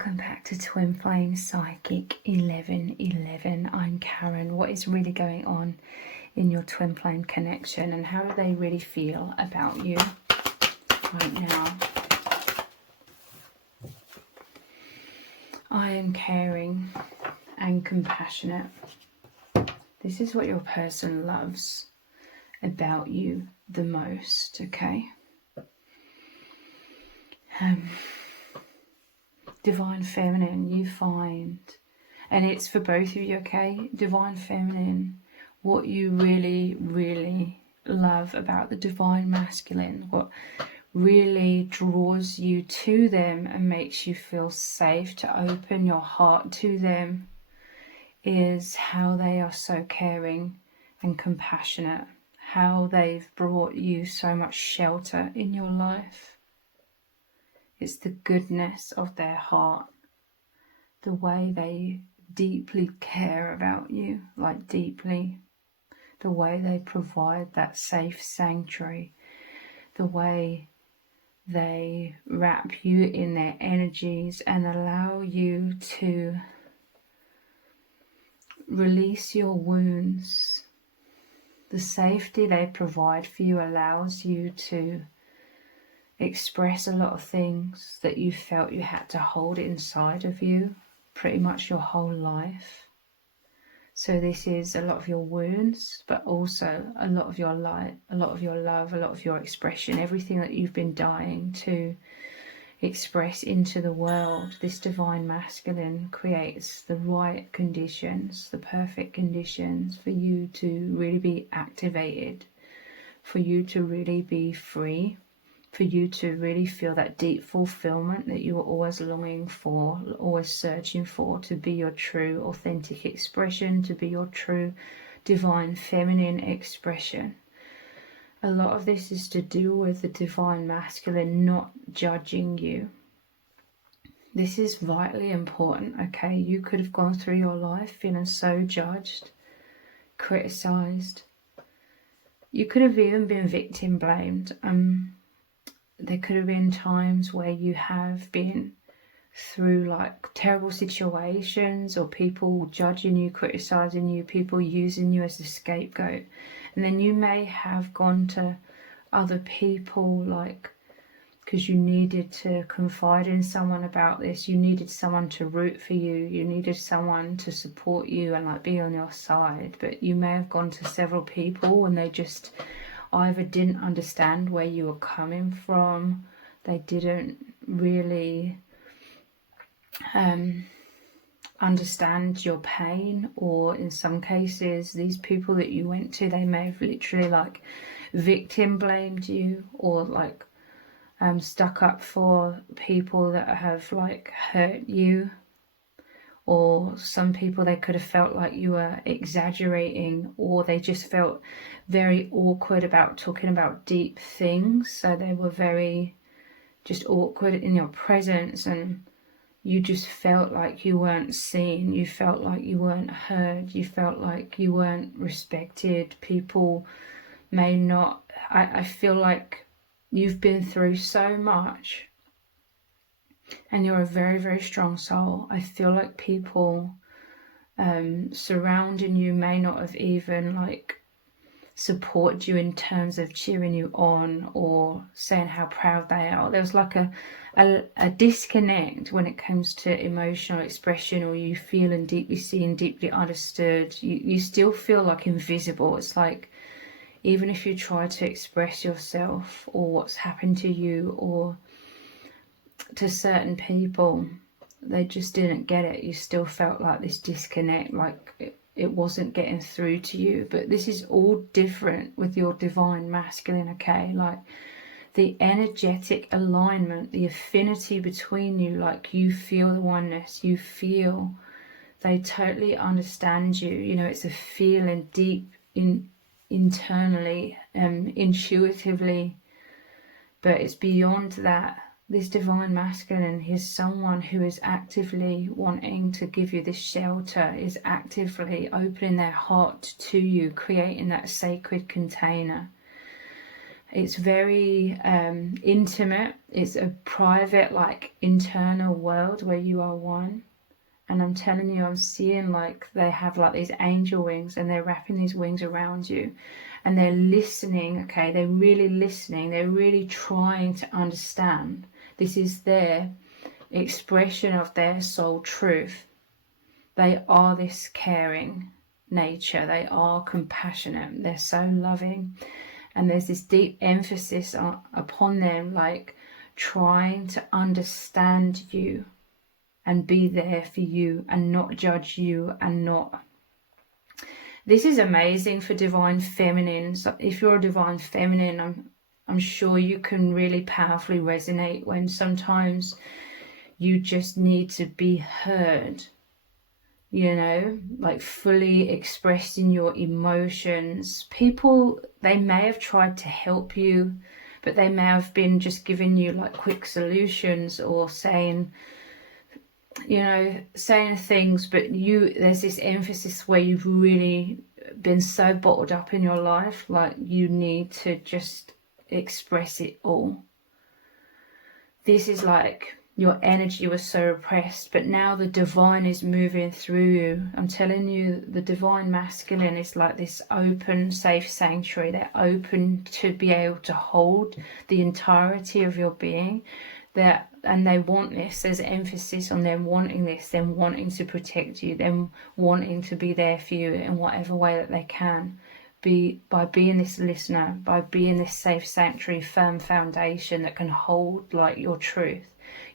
welcome back to Twin Flame Psychic 1111. I'm Karen. What is really going on in your twin flame connection, and how do they really feel about you right now? I am caring and compassionate. This is what your person loves about you the most, okay? Divine Feminine, you find, and it's for both of you, okay? Divine Feminine, what you really, really love about the Divine Masculine, what really draws you to them and makes you feel safe to open your heart to them, is how they are so caring and compassionate, how they've brought you so much shelter in your life. It's the goodness of their heart, the way they deeply care about you, like deeply, the way they provide that safe sanctuary, the way they wrap you in their energies and allow you to release your wounds. The safety they provide for you allows you to express a lot of things that you felt you had to hold inside of you pretty much your whole life. So this is a lot of your wounds, but also a lot of your light, a lot of your love, a lot of your expression, everything that you've been dying to express into the world. This Divine Masculine creates the right conditions, the perfect conditions for you to really be activated, for you to really be free, for you to really feel that deep fulfillment that you were always longing for, always searching for, to be your true authentic expression, to be your true divine feminine expression. A lot of this is to do with the Divine Masculine not judging you. This is vitally important, okay? You could have gone through your life feeling so judged, criticized. You could have even been victim blamed. There could have been times where you have been through like terrible situations, or people judging you, criticizing you, people using you as a scapegoat. And then you may have gone to other people, like, because you needed to confide in someone about this. You needed someone to root for you. You needed someone to support you and like be on your side. But you may have gone to several people and they just either didn't understand where you were coming from, they didn't really understand your pain, or in some cases these people that you went to, they may have literally like victim blamed you, or like stuck up for people that have like hurt you. Or some people, they could have felt like you were exaggerating, or they just felt very awkward about talking about deep things. So they were very just awkward in your presence, and you just felt like you weren't seen. You felt like you weren't heard. You felt like you weren't respected. People may not... I feel like you've been through so much, and you're a very, very strong soul. I feel like people surrounding you may not have even like supported you in terms of cheering you on or saying how proud they are. There was like a disconnect when it comes to emotional expression, or you feeling deeply seen, deeply understood. You still feel like invisible. It's like even if you try to express yourself or what's happened to you or to certain people, they just didn't get it. You still felt like this disconnect, like it wasn't getting through to you. But this is all different with your Divine Masculine, okay? Like the energetic alignment, the affinity between you, like you feel the oneness, you feel they totally understand you. You know, it's a feeling deep internally, intuitively, but it's beyond that. This Divine Masculine is someone who is actively wanting to give you this shelter, is actively opening their heart to you, creating that sacred container. It's very intimate. It's a private, like, internal world where you are one. And I'm telling you, I'm seeing like they have like these angel wings, and they're wrapping these wings around you, and they're listening. Okay, they're really listening. They're really trying to understand. This is their expression of their soul truth. They are this caring nature. They are compassionate. They're so loving. And there's this deep emphasis upon them, like trying to understand you and be there for you and not judge you and not... This is amazing for divine feminine. So if you're a divine feminine, I'm sure you can really powerfully resonate when sometimes you just need to be heard, you know, like fully expressing your emotions. People, they may have tried to help you, but they may have been just giving you like quick solutions, or saying, you know, saying things, but there's this emphasis where you've really been so bottled up in your life, like you need to just express it all. This is like your energy was so repressed, but now the divine is moving through you. I'm telling you, the divine masculine is like this open, safe sanctuary. They're open to be able to hold the entirety of your being. And they want this. There's emphasis on them wanting this, them wanting to protect you, them wanting to be there for you in whatever way that they can, by being this listener, by being this safe sanctuary, firm foundation that can hold like your truth.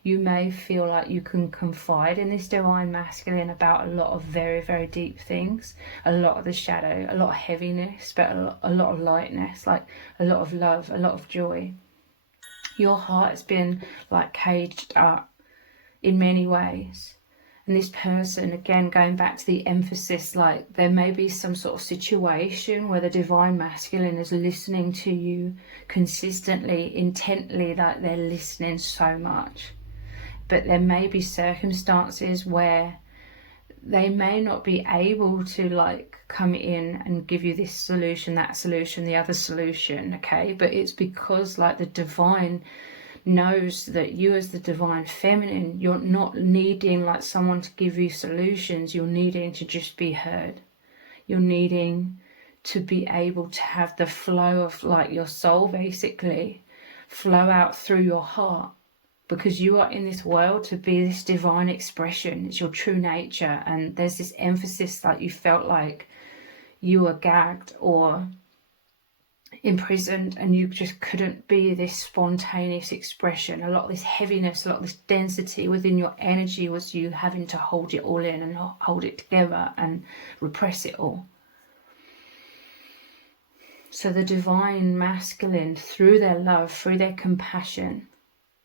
You may feel like you can confide in this divine masculine about a lot of very, very deep things, a lot of the shadow, a lot of heaviness, but a lot of lightness, like a lot of love, a lot of joy. Your heart's been like caged up in many ways. And this person, again, going back to the emphasis, like there may be some sort of situation where the divine masculine is listening to you consistently, intently, like they're listening so much. But there may be circumstances where they may not be able to like come in and give you this solution, that solution, the other solution, okay? But it's because like the divine knows that you as the divine feminine, you're not needing like someone to give you solutions. You're needing to just be heard. You're needing to be able to have the flow of like your soul basically flow out through your heart, because you are in this world to be this divine expression. It's your true nature. And there's this emphasis that you felt like you were gagged or imprisoned, and you just couldn't be this spontaneous expression. A lot of this heaviness, a lot of this density within your energy was you having to hold it all in and hold it together and repress it all. So the divine masculine, through their love, through their compassion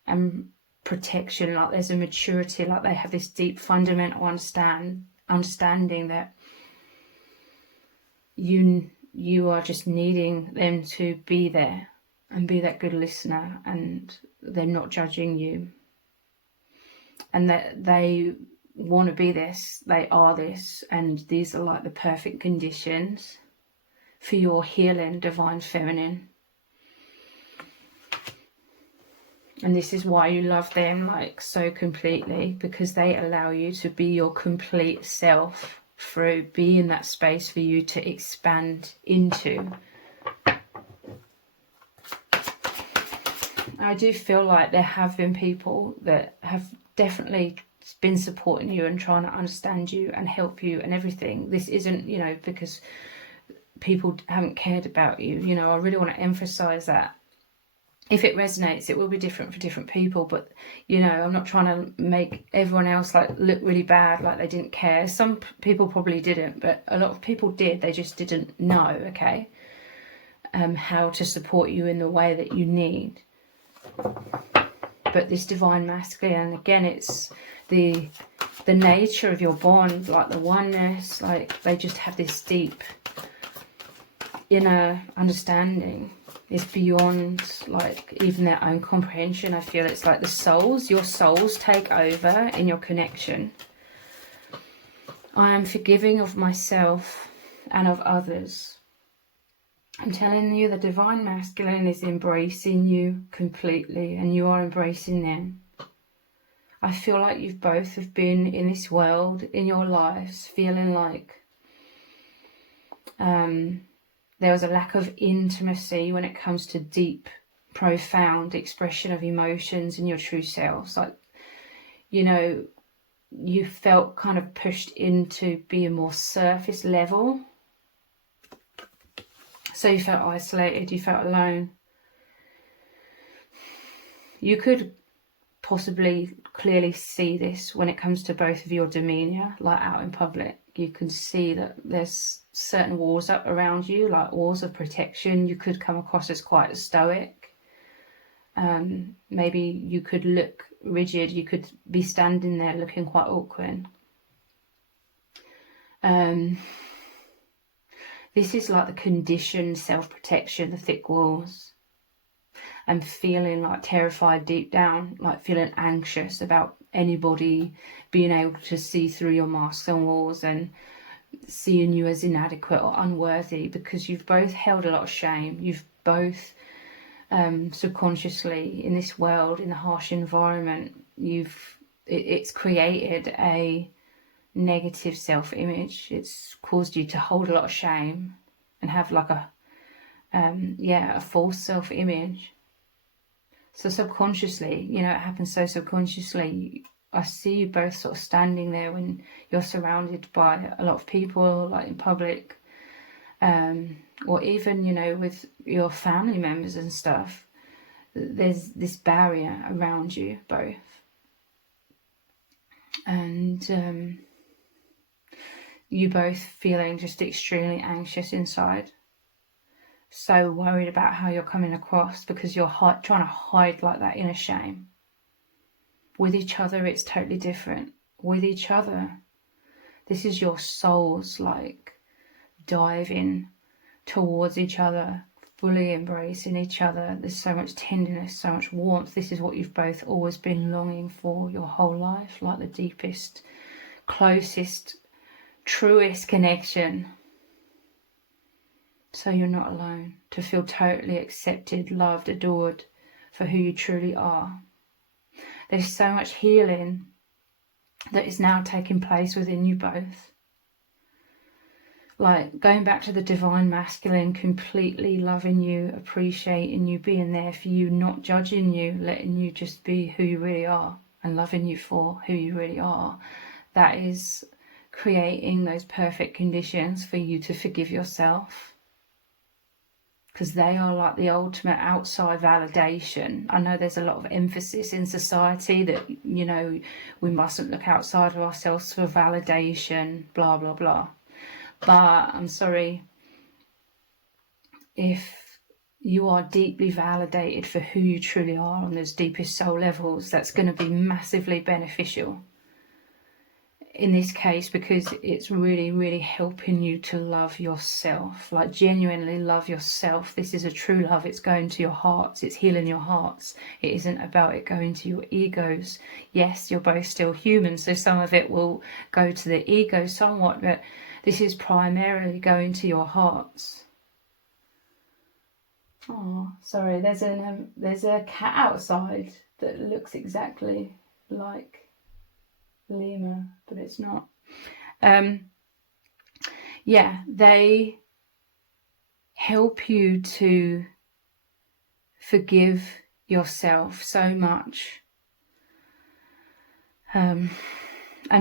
and protection, like there's a maturity, like they have this deep fundamental understanding that you are just needing them to be there and be that good listener, and they're not judging you, and that they want to be this, they are this, and these are like the perfect conditions for your healing, divine feminine. And this is why you love them like so completely, because they allow you to be your complete self, through being that space for you to expand into. I do feel like there have been people that have definitely been supporting you and trying to understand you and help you and everything. This isn't, you know, because people haven't cared about you. You know, I really want to emphasize that. If it resonates, it will be different for different people, but you know, I'm not trying to make everyone else like look really bad, like they didn't care. Some people probably didn't, but a lot of people did. They just didn't know, okay, how to support you in the way that you need. But this divine masculine, again, it's the nature of your bond, like the oneness, like they just have this deep inner understanding. Is beyond like even their own comprehension. I feel it's like your souls take over in your connection. I am forgiving of myself and of others. I'm telling you, the divine masculine is embracing you completely, and you are embracing them. I feel like you've both have been in this world in your lives feeling like there was a lack of intimacy when it comes to deep, profound expression of emotions in your true selves. Like, you know, you felt kind of pushed into being more surface level. So you felt isolated, you felt alone. You could possibly clearly see this when it comes to both of your demeanour, like out in public. You can see that there's certain walls up around you, like walls of protection. You could come across as quite stoic. Maybe you could look rigid. You could be standing there looking quite awkward. This is like the conditioned self-protection, the thick walls, and feeling like terrified deep down, like feeling anxious about anybody being able to see through your masks and walls and seeing you as inadequate or unworthy, because you've both held a lot of shame. You've both subconsciously in this world, in the harsh environment, it's created a negative self-image. It's caused you to hold a lot of shame and have like a false self-image. So subconsciously, you know, it happens so subconsciously. I see you both sort of standing there when you're surrounded by a lot of people, like in public, or even, you know, with your family members and stuff. There's this barrier around you both. And you both feeling just extremely anxious inside. So worried about how you're coming across, because you're trying to hide like that inner shame. With each other, it's totally different. With each other, this is your souls like diving towards each other, fully embracing each other. There's so much tenderness, so much warmth. This is what you've both always been longing for your whole life, like the deepest, closest, truest connection. So you're not alone, to feel totally accepted, loved, adored for who you truly are. There's so much healing that is now taking place within you both. Like going back to the divine masculine, completely loving you, appreciating you, being there for you, not judging you, letting you just be who you really are and loving you for who you really are. That is creating those perfect conditions for you to forgive yourself. Because they are like the ultimate outside validation. I know there's a lot of emphasis in society that, you know, we mustn't look outside of ourselves for validation, blah, blah, blah. But I'm sorry, if you are deeply validated for who you truly are on those deepest soul levels, that's going to be massively beneficial. In this case, because it's really, really helping you to love yourself, like genuinely love yourself. This is a true love. It's going to your hearts. It's healing your hearts. It isn't about it going to your egos. Yes, you're both still human, so some of it will go to the ego somewhat, but this is primarily going to your hearts. Oh, sorry. There's a cat outside that looks exactly like Lima, but it's not. They help you to forgive yourself so much, and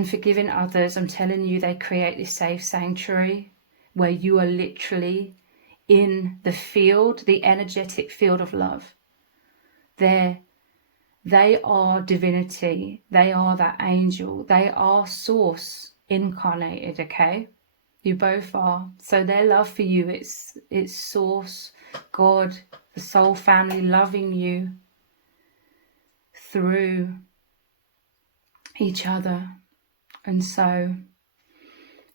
forgiving others. I'm telling you, they create this safe sanctuary where you are literally in the field, the energetic field of love. They are divinity. They are that angel. They are source incarnated, okay? You both are. So their love for you, it's source, God, the soul family loving you through each other. And so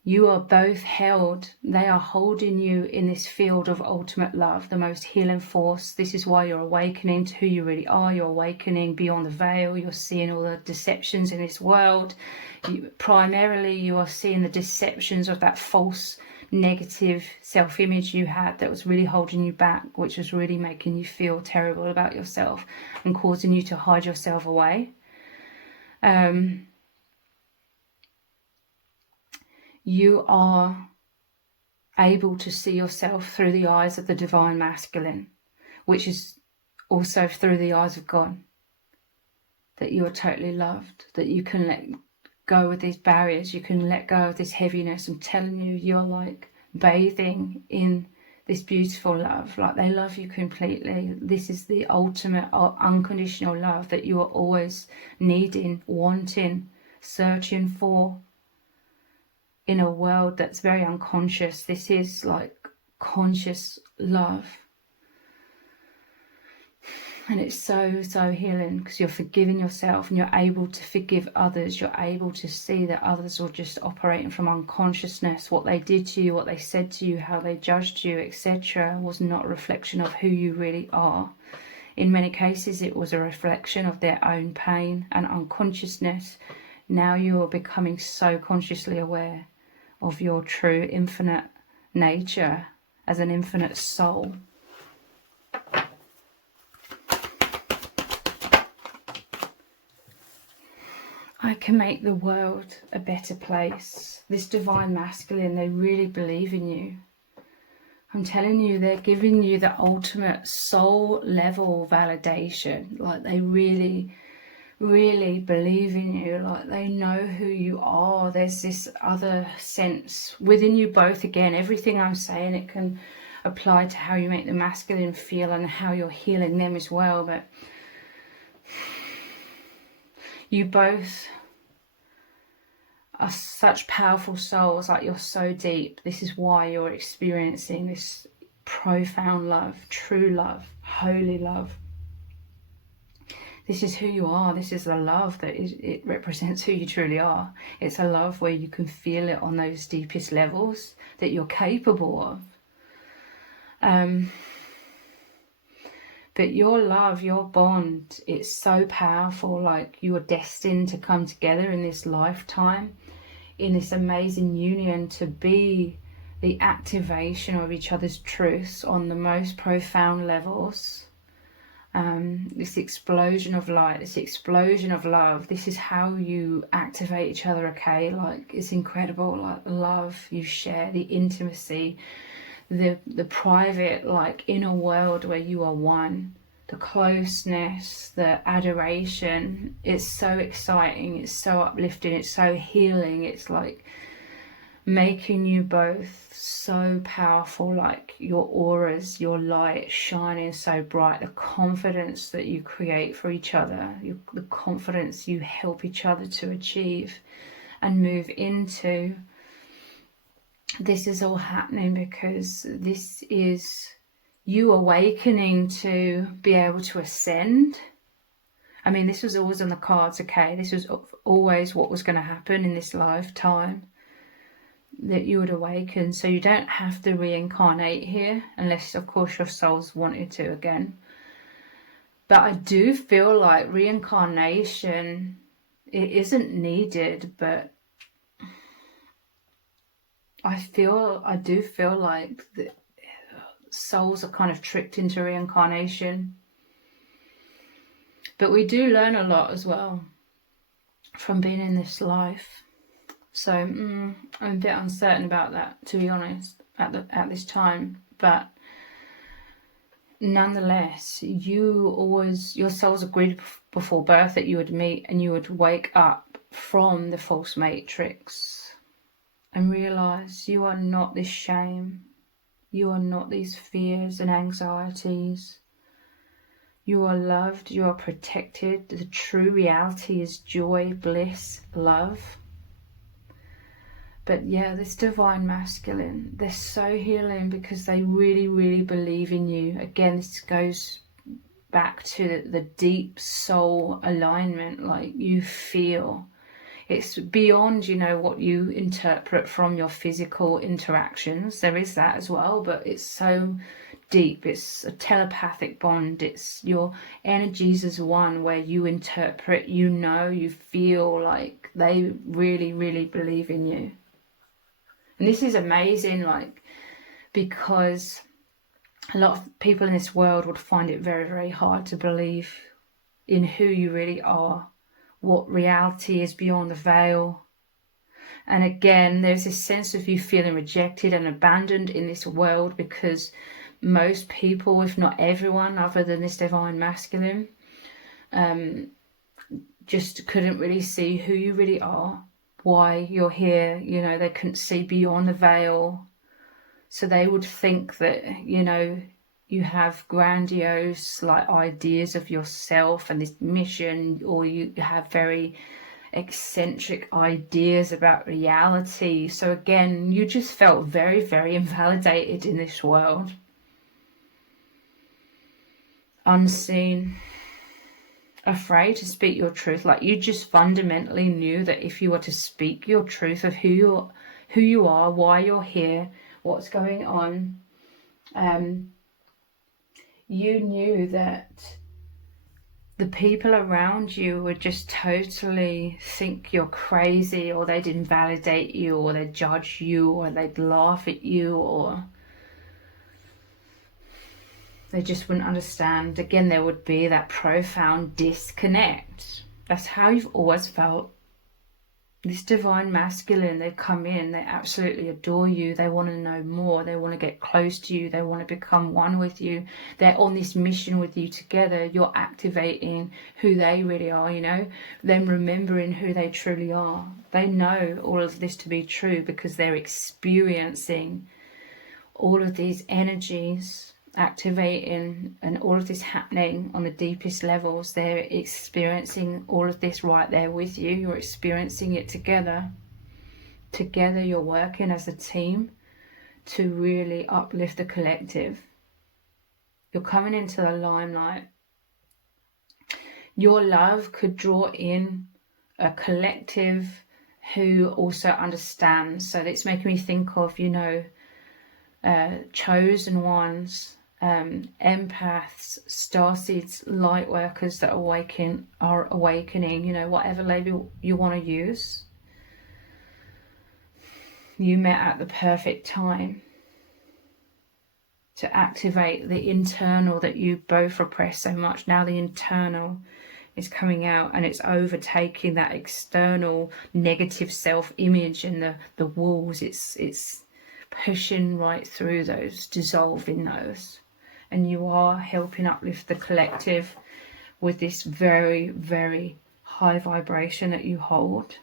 you are both held. They are holding you in this field of ultimate love, the most healing force. This is why you're awakening to who you really are. You're awakening beyond the veil. You're seeing all the deceptions in this world. Primarily, you are seeing the deceptions of that false negative self-image you had that was really holding you back, which was really making you feel terrible about yourself and causing you to hide yourself away. You are able to see yourself through the eyes of the divine masculine, which is also through the eyes of God. That you are totally loved, that you can let go of these barriers, you can let go of this heaviness. I'm telling you, you're like bathing in this beautiful love. Like, they love you completely. This is the ultimate unconditional love that you are always needing, wanting, searching for in a world that's very unconscious. This is like conscious love. And it's so, so healing, because you're forgiving yourself and you're able to forgive others. You're able to see that others were just operating from unconsciousness. What they did to you, what they said to you, how they judged you, etc., was not a reflection of who you really are. In many cases, it was a reflection of their own pain and unconsciousness. Now you are becoming so consciously aware of your true infinite nature as an infinite soul. I can make the world a better place. This divine masculine, they really believe in you. I'm telling you, they're giving you the ultimate soul level validation. Like, they really, really believe in you. Like, they know who you are. There's this other sense within you both. Again, everything I'm saying, it can apply to how you make the masculine feel and how you're healing them as well. But you both are such powerful souls. Like, you're so deep. This is why you're experiencing this profound love, true love, holy love. This is who you are. This is the love that it represents who you truly are. It's a love where you can feel it on those deepest levels that you're capable of. But your love, your bond, it's so powerful. Like, you are destined to come together in this lifetime, in this amazing union, to be the activation of each other's truths on the most profound levels. This explosion of light, this explosion of love, this is how you activate each other, okay? Like, it's incredible. Like, love you share, the intimacy, the private, like, inner world where you are one, the closeness, the adoration. It's so exciting, it's so uplifting, it's so healing. It's like making you both so powerful, like your auras, your light shining so bright, the confidence that you create for each other, the confidence you help each other to achieve and move into. This is all happening because this is you awakening to be able to ascend. I mean, this was always on the cards, okay? This was always what was going to happen in this lifetime, that you would awaken. So you don't have to reincarnate here, unless, of course, your souls wanted to again. But I do feel like reincarnation, it isn't needed, but I do feel like the souls are kind of tricked into reincarnation. But we do learn a lot as well from being in this life. So I'm a bit uncertain about that, to be honest, at this time. But nonetheless, your souls agreed before birth that you would meet and you would wake up from the false matrix and realize you are not this shame. You are not these fears and anxieties. You are loved. You are protected. The true reality is joy, bliss, love. But yeah, this divine masculine, they're so healing because they really, really believe in you. Again, this goes back to the deep soul alignment. Like, you feel. It's beyond, what you interpret from your physical interactions. There is that as well, but it's so deep. It's a telepathic bond. It's your energies as one, where you interpret, you feel like they really, really believe in you. And this is amazing, like, because a lot of people in this world would find it very, very hard to believe in who you really are, what reality is beyond the veil. And again, there's this sense of you feeling rejected and abandoned in this world, because most people, if not everyone other than this divine masculine, just couldn't really see who you really are, why you're here. You know, they couldn't see beyond the veil. So they would think that, you know, you have grandiose like ideas of yourself and this mission, or you have very eccentric ideas about reality. So again, you just felt very, very invalidated in this world. Unseen, afraid to speak your truth. Like, you just fundamentally knew that if you were to speak your truth of who you are, why you're here, what's going on, you knew that the people around you would just totally think you're crazy, or they'd invalidate you, or they'd judge you, or they'd laugh at you, or they just wouldn't understand. Again, there would be that profound disconnect. That's how you've always felt. This divine masculine, they come in, they absolutely adore you, they want to know more, they want to get close to you, they want to become one with you, they're on this mission with you together. You're activating who they really are, you know, them remembering who they truly are. They know all of this to be true because they're experiencing all of these energies activating and all of this happening on the deepest levels. They're experiencing all of this right there with you. You're experiencing it together. Together you're working as a team to really uplift the collective. You're coming into the limelight. Your love could draw in a collective who also understands. So it's making me think of, you know, chosen ones, empaths, starseeds, light workers that are awakening, you know, whatever label you want to use. You met at the perfect time to activate the internal that you both repress so much. Now the internal is coming out, and it's overtaking that external negative self-image and the walls. It's pushing right through those, dissolving those. And you are helping uplift the collective with this very, very high vibration that you hold.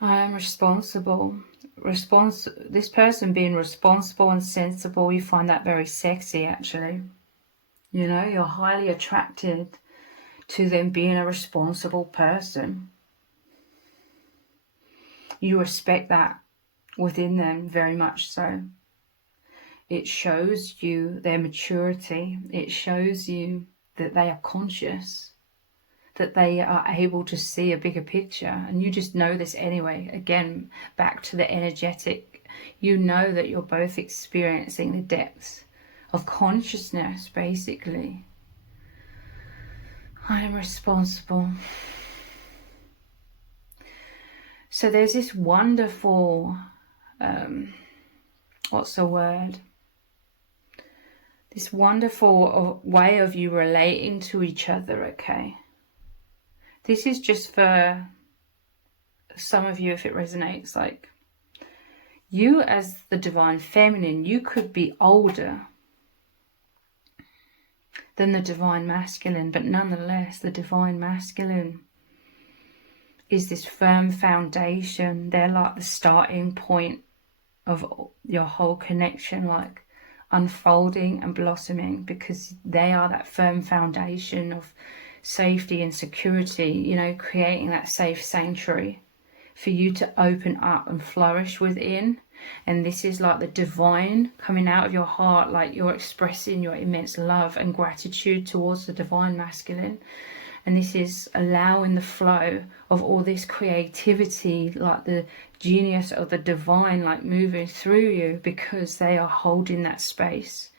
I am responsible. This person being responsible and sensible, you find that very sexy, actually. You know, you're highly attracted to them being a responsible person. You respect that within them very much so. It shows you their maturity. It shows you that they are conscious, that they are able to see a bigger picture. And you just know this anyway. Again, back to the energetic. You know that you're both experiencing the depths of consciousness, basically. I am responsible. So there's this wonderful, what's the word? This wonderful way of you relating to each other, okay? This is just for some of you, if it resonates, like, you as the divine feminine, you could be older than the divine masculine, but nonetheless, the divine masculine is this firm foundation. They're like the starting point of your whole connection, like unfolding and blossoming, because they are that firm foundation of safety and security, you know, creating that safe sanctuary for you to open up and flourish within. And this is like the divine coming out of your heart, like you're expressing your immense love and gratitude towards the divine masculine. And this is allowing the flow of all this creativity, like the genius of the divine, like moving through you, because they are holding that space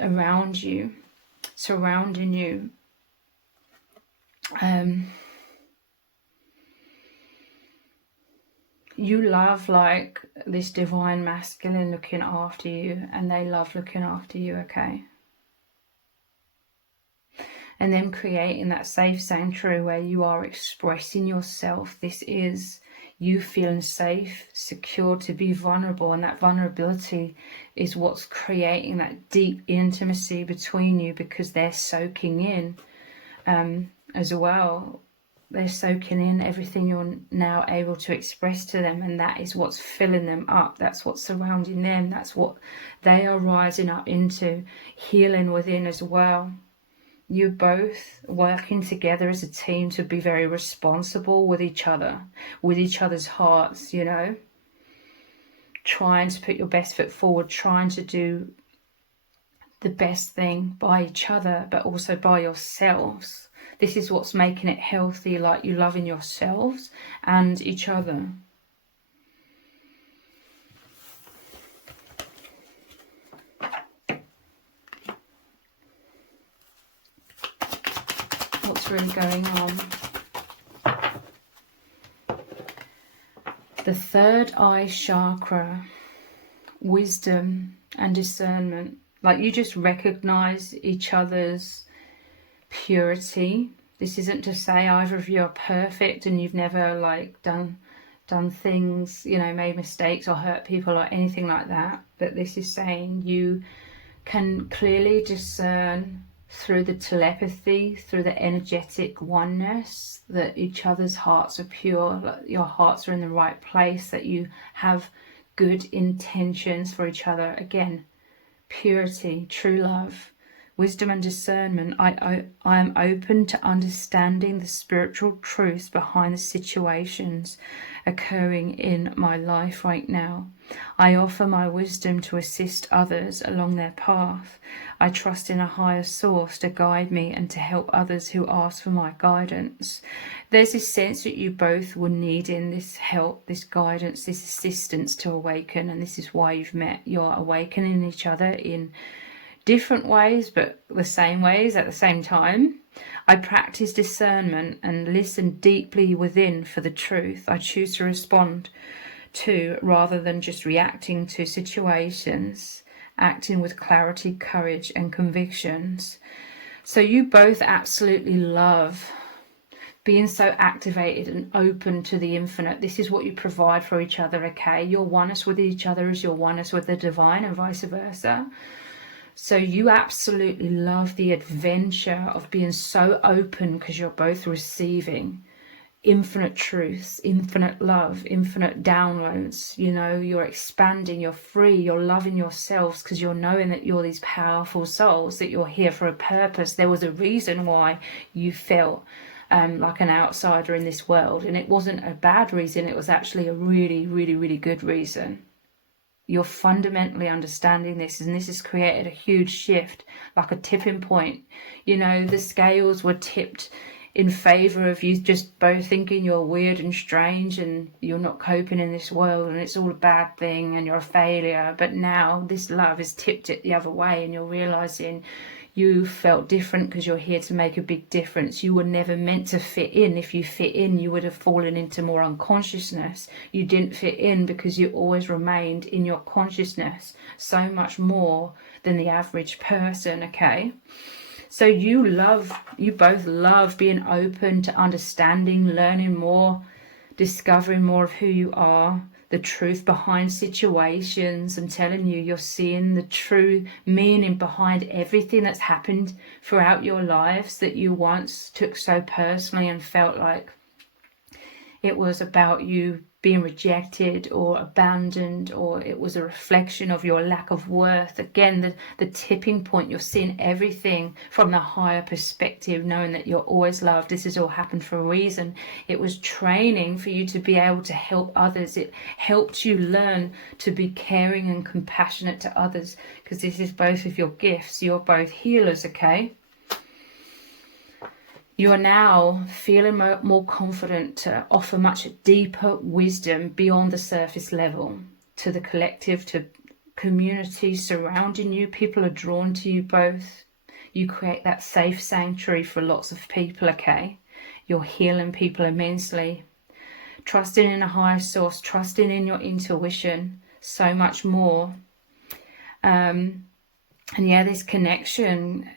around you, surrounding you, You love like this divine masculine looking after you, and they love looking after you, okay? And then creating that safe sanctuary where you are expressing yourself. This is you feeling safe, secure to be vulnerable, and that vulnerability is what's creating that deep intimacy between you, because they're soaking in as well. They're soaking in everything you're now able to express to them, and that is what's filling them up. That's what's surrounding them. That's what they are rising up into, healing within as well. You both working together as a team to be very responsible with each other, with each other's hearts, you know, trying to put your best foot forward, trying to do the best thing by each other, but also by yourselves. This is what's making it healthy, like you loving yourselves and each other. What's really going on? The third eye chakra, wisdom and discernment. Like you just recognize each other's purity. This isn't to say either of you are perfect and you've never like done things, you know, made mistakes or hurt people or anything like that. But this is saying you can clearly discern through the telepathy, through the energetic oneness, that each other's hearts are pure, like your hearts are in the right place, that you have good intentions for each other. Again, purity, true love, wisdom and discernment. I am open to understanding the spiritual truths behind the situations occurring in my life right now. I offer my wisdom to assist others along their path. I trust in a higher source to guide me and to help others who ask for my guidance. There's this sense that you both were needing this help, this guidance, this assistance to awaken, and this is why you've met. You're awakening each other in different ways, but the same ways at the same time. I practice discernment and listen deeply within for the truth. I choose to respond to rather than just reacting to situations, acting with clarity, courage and convictions. So you both absolutely love being so activated and open to the infinite. This is what you provide for each other, okay? Your oneness with each other is your oneness with the divine, and vice versa. So you absolutely love the adventure of being so open, because you're both receiving infinite truths, infinite love, infinite downloads. You know, you're expanding, you're free, you're loving yourselves, because you're knowing that you're these powerful souls, that you're here for a purpose. There was a reason why you felt like an outsider in this world, and it wasn't a bad reason. It was actually a really, really, really good reason. You're fundamentally understanding this, and this has created a huge shift, like a tipping point. You know, the scales were tipped in favor of you just both thinking you're weird and strange and you're not coping in this world and it's all a bad thing and you're a failure. But now this love has tipped it the other way, and you're realizing you felt different because you're here to make a big difference. You were never meant to fit in. If you fit in, you would have fallen into more unconsciousness. You didn't fit in because you always remained in your consciousness so much more than the average person, okay? So you both love being open to understanding, learning more, discovering more of who you are, the truth behind situations. I'm telling you, you're seeing the true meaning behind everything that's happened throughout your lives that you once took so personally and felt like it was about you being rejected or abandoned, or it was a reflection of your lack of worth. Again, the tipping point, you're seeing everything from the higher perspective, knowing that you're always loved. This has all happened for a reason. It was training for you to be able to help others. It helped you learn to be caring and compassionate to others, because this is both of your gifts. You're both healers, okay? You are now feeling more confident to offer much deeper wisdom beyond the surface level to the collective, to community surrounding you. People are drawn to you both. You create that safe sanctuary for lots of people, okay? You're healing people immensely. Trusting in a higher source, trusting in your intuition, so much more. And yeah, this connection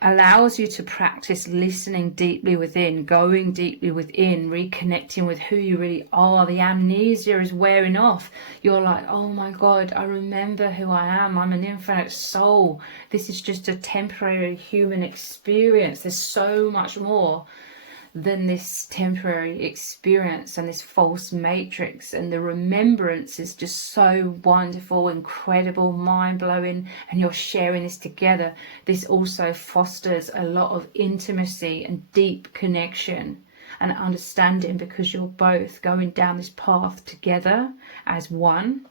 allows you to practice listening deeply within, going deeply within, reconnecting with who you really are. The amnesia is wearing off. You're like, oh my God, I remember who I am. I'm an infinite soul. This is just a temporary human experience. There's so much more than this temporary experience and this false matrix, and the remembrance is just so wonderful, incredible, mind-blowing, and you're sharing this together. This also fosters a lot of intimacy and deep connection and understanding, because you're both going down this path together as one.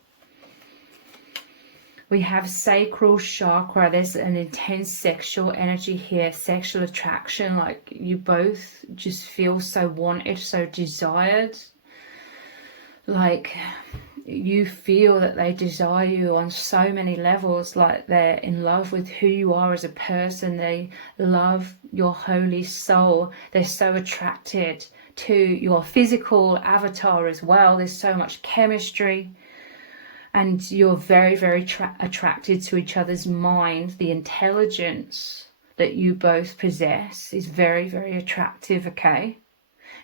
We have sacral chakra. There's an intense sexual energy here, sexual attraction, like you both just feel so wanted, so desired. Like you feel that they desire you on so many levels, like they're in love with who you are as a person. They love your holy soul. They're so attracted to your physical avatar as well. There's so much chemistry. And you're very, very attracted to each other's mind. The intelligence that you both possess is very, very attractive, okay?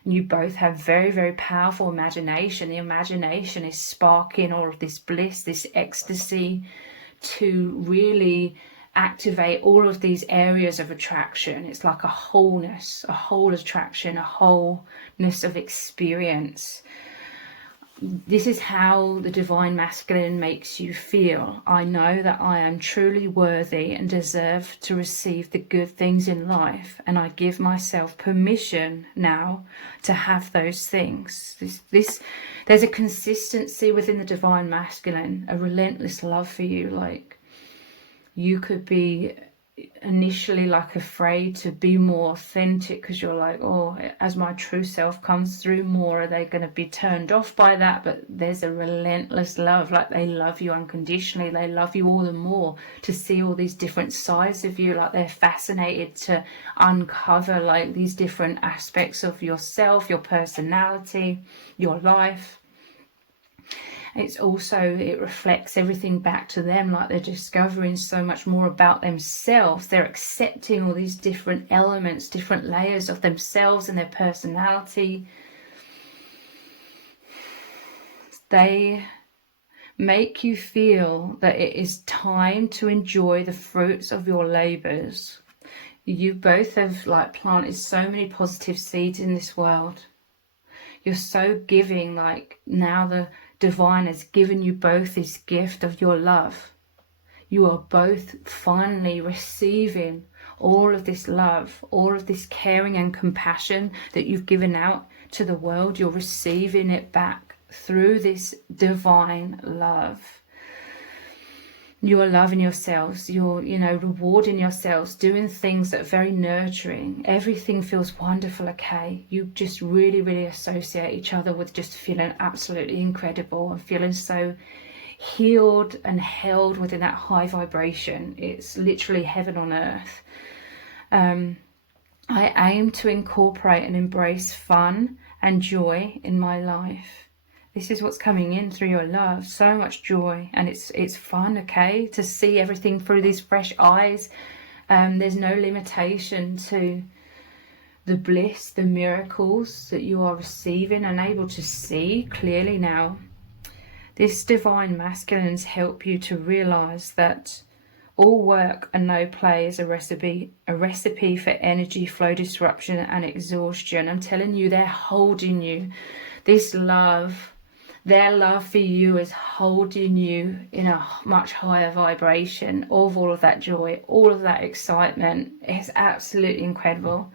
And you both have very, very powerful imagination. The imagination is sparking all of this bliss, this ecstasy, to really activate all of these areas of attraction. It's like a wholeness, a whole attraction, a wholeness of experience. This is how the divine masculine makes you feel. I know that I am truly worthy and deserve to receive the good things in life, and I give myself permission now to have those things. There's a consistency within the divine masculine, a relentless love for you. Like you could be initially like afraid to be more authentic, because you're like, oh, as my true self comes through more, are they going to be turned off by that? But there's a relentless love, like they love you unconditionally. They love you all the more to see all these different sides of you. Like they're fascinated to uncover like these different aspects of yourself, your personality, your life. It's also, it reflects everything back to them, like they're discovering so much more about themselves. They're accepting all these different elements, different layers of themselves and their personality. They make you feel that it is time to enjoy the fruits of your labors. You both have like planted so many positive seeds in this world. You're so giving, like now the divine has given you both this gift of your love. You are both finally receiving all of this love, all of this caring and compassion that you've given out to the world. You're receiving it back through this divine love. You are loving yourselves. You're, rewarding yourselves, doing things that are very nurturing. Everything feels wonderful, okay? You just really, really associate each other with just feeling absolutely incredible and feeling so healed and held within that high vibration. It's literally heaven on earth. I aim to incorporate and embrace fun and joy in my life. This is what's coming in through your love. So much joy, and it's fun, okay, to see everything through these fresh eyes. There's no limitation to the bliss, the miracles that you are receiving and able to see clearly now. This divine masculines help you to realize that all work and no play is a recipe for energy flow disruption and exhaustion. I'm telling you, they're holding you. This love, their love for you is holding you in a much higher vibration of all of that joy, all of that excitement. It's absolutely incredible.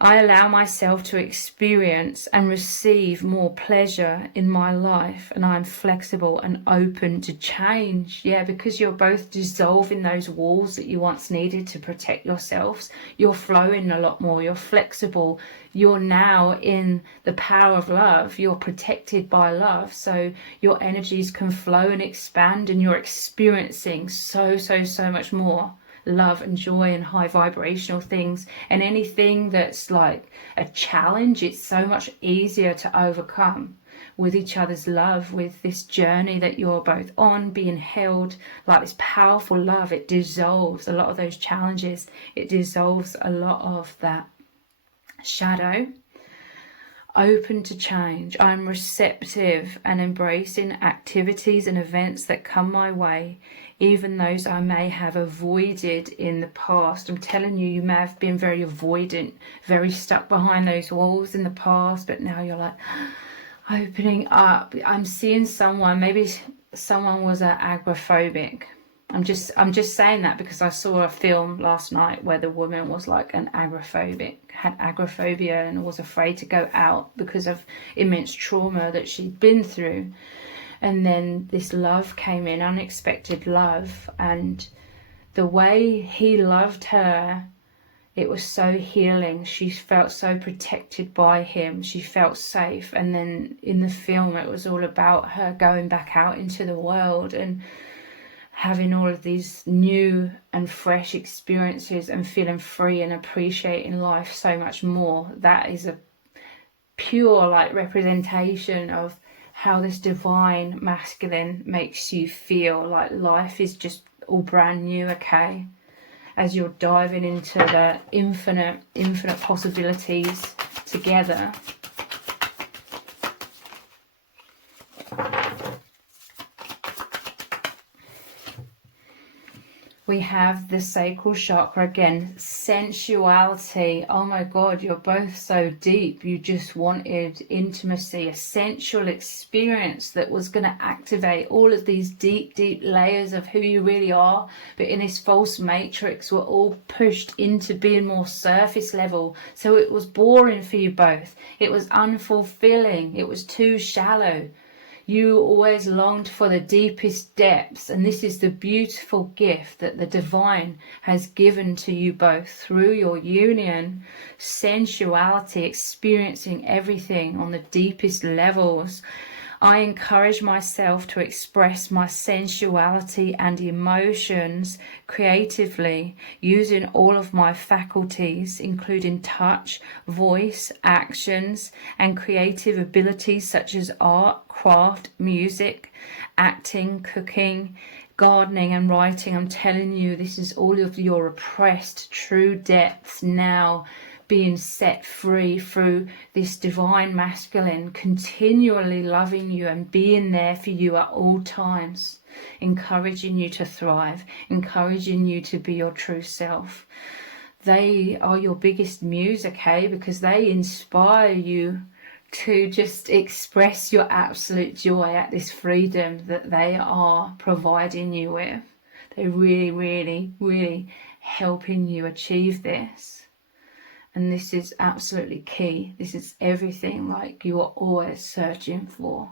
I allow myself to experience and receive more pleasure in my life, and I'm flexible and open to change. Yeah, because you're both dissolving those walls that you once needed to protect yourselves. You're flowing a lot more. You're flexible. You're now in the power of love. You're protected by love. So your energies can flow and expand, and you're experiencing so much more love and joy and high vibrational things. And anything that's like a challenge, it's so much easier to overcome with each other's love, with this journey that you're both on, being held like this powerful love. It dissolves a lot of those challenges. It dissolves a lot of that shadow. Open to change. I'm receptive and embracing activities and events that come my way, even those I may have avoided in the past. I'm telling you, you may have been very avoidant, very stuck behind those walls in the past, but now you're like opening up. I'm seeing someone, maybe someone was agoraphobic. I'm just saying that because I saw a film last night where the woman was like an agoraphobic, had agoraphobia and was afraid to go out because of immense trauma that she'd been through. And then this love came in, unexpected love, and the way he loved her, it was so healing. She felt so protected by him. She felt safe. And then in the film, it was all about her going back out into the world and having all of these new and fresh experiences and feeling free and appreciating life so much more. That is a pure like representation of how this divine masculine makes you feel. Like life is just all brand new, okay? As you're diving into the infinite possibilities together. We have the sacral chakra again, sensuality. Oh my God, you're both so deep. You just wanted intimacy, a sensual experience that was going to activate all of these deep layers of who you really are. But in this false matrix, we're all pushed into being more surface level. So it was boring for you both. It was unfulfilling. It was too shallow. You always longed for the deepest depths, and this is the beautiful gift that the divine has given to you both through your union. Sensuality, experiencing everything on the deepest levels. I encourage myself to express my sensuality and emotions creatively, using all of my faculties, including touch, voice, actions, and creative abilities such as art, craft, music, acting, cooking, gardening and writing. I'm telling you, this is all of your repressed true depths now being set free through this divine masculine continually loving you and being there for you at all times, encouraging you to thrive, encouraging you to be your true self. They are your biggest muse, okay, because they inspire you to just express your absolute joy at this freedom that they are providing you with. They're really helping you achieve this. And this is absolutely key. This is everything like you are always searching for.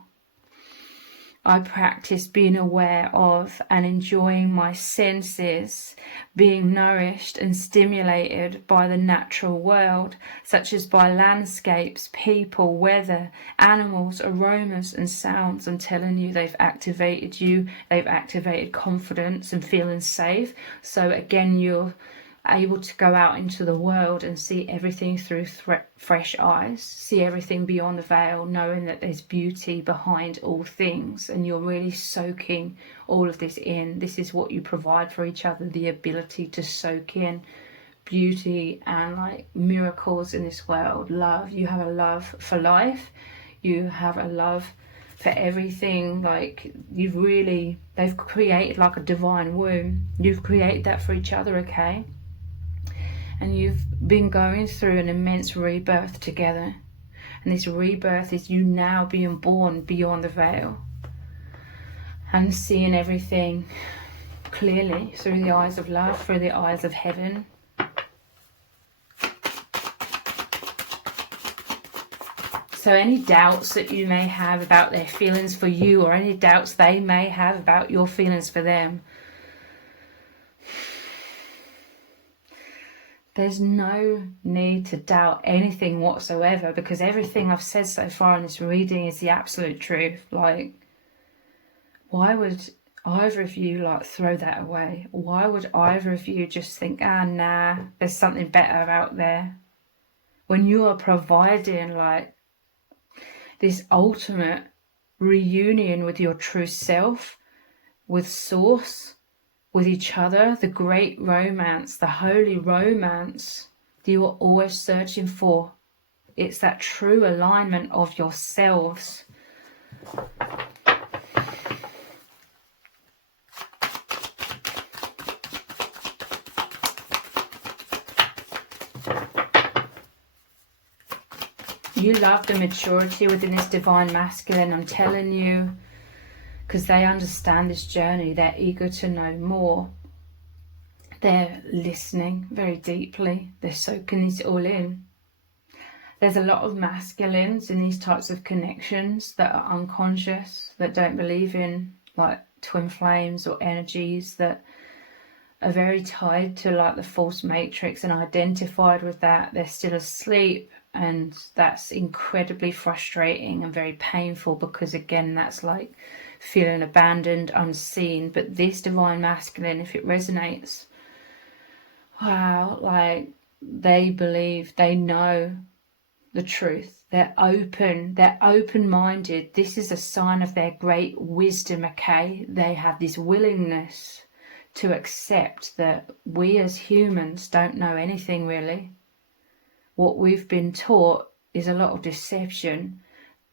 I practice being aware of and enjoying my senses, being nourished and stimulated by the natural world, such as by landscapes, people, weather, animals, aromas and sounds. I'm telling you, they've activated you. They've activated confidence and feeling safe. So again, you're able to go out into the world and see everything through fresh eyes, see everything beyond the veil, knowing that there's beauty behind all things, and you're really soaking all of this in. This is what you provide for each other, the ability to soak in beauty and like miracles in this world. Love, you have a love for life, you have a love for everything. Like they've created like a divine womb. You've created that for each other, okay? And you've been going through an immense rebirth together. And this rebirth is you now being born beyond the veil and seeing everything clearly through the eyes of love, through the eyes of heaven. So any doubts that you may have about their feelings for you, or any doubts they may have about your feelings for them, there's no need to doubt anything whatsoever, because everything I've said so far in this reading is the absolute truth. Like, why would either of you like throw that away? Why would either of you just think, nah, there's something better out there? When you are providing like this ultimate reunion with your true self, with source, with each other, the great romance, the holy romance that you are always searching for. It's that true alignment of yourselves. You love the maturity within this divine masculine, I'm telling you, because they understand this journey. They're eager to know more. They're listening very deeply. They're soaking this all in. There's a lot of masculines in these types of connections that are unconscious, that don't believe in like twin flames or energies, that are very tied to like the false matrix and identified with that. They're still asleep, and that's incredibly frustrating and very painful, because again, that's like feeling abandoned, unseen. But this divine masculine, if it resonates, wow, like they believe, they know the truth. They're open, they're open-minded. This is a sign of their great wisdom, okay? They have this willingness to accept that we as humans don't know anything really. What we've been taught is a lot of deception.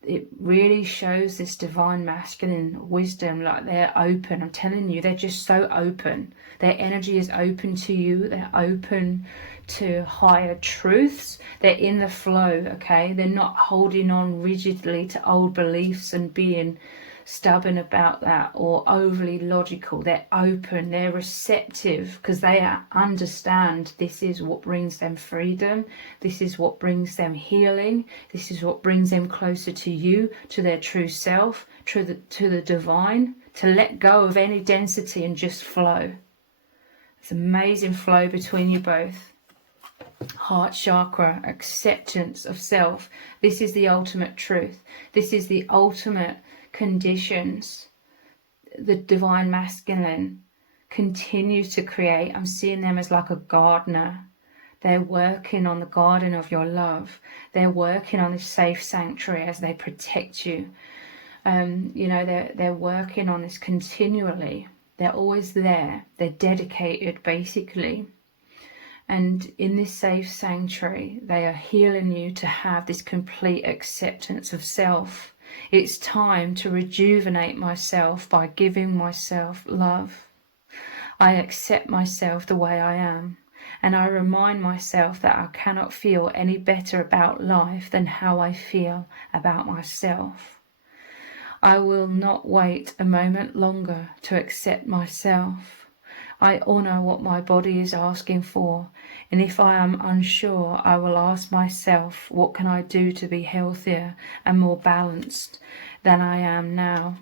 It really shows this divine masculine wisdom, like they're open. I'm telling you, they're just so open. Their energy is open to you. They're open to higher truths. They're in the flow, okay? They're not holding on rigidly to old beliefs and being stubborn about that or overly logical. They're open, they're receptive, because they understand this is what brings them freedom, this is what brings them healing, this is what brings them closer to you, to their true self, to the divine, to let go of any density and just flow. It's amazing flow between you both. Heart chakra, acceptance of self. This is the ultimate truth. This is the ultimate conditions the divine masculine continues to create. I'm seeing them as like a gardener. They're working on the garden of your love. They're working on this safe sanctuary as they protect you. You know, they're working on this continually. They're always there. They're dedicated, basically. And in this safe sanctuary, they are healing you to have this complete acceptance of self. It's time to rejuvenate myself by giving myself love. I accept myself the way I am, and I remind myself that I cannot feel any better about life than how I feel about myself. I will not wait a moment longer to accept myself. I honour what my body is asking for, and if I am unsure, I will ask myself, what can I do to be healthier and more balanced than I am now?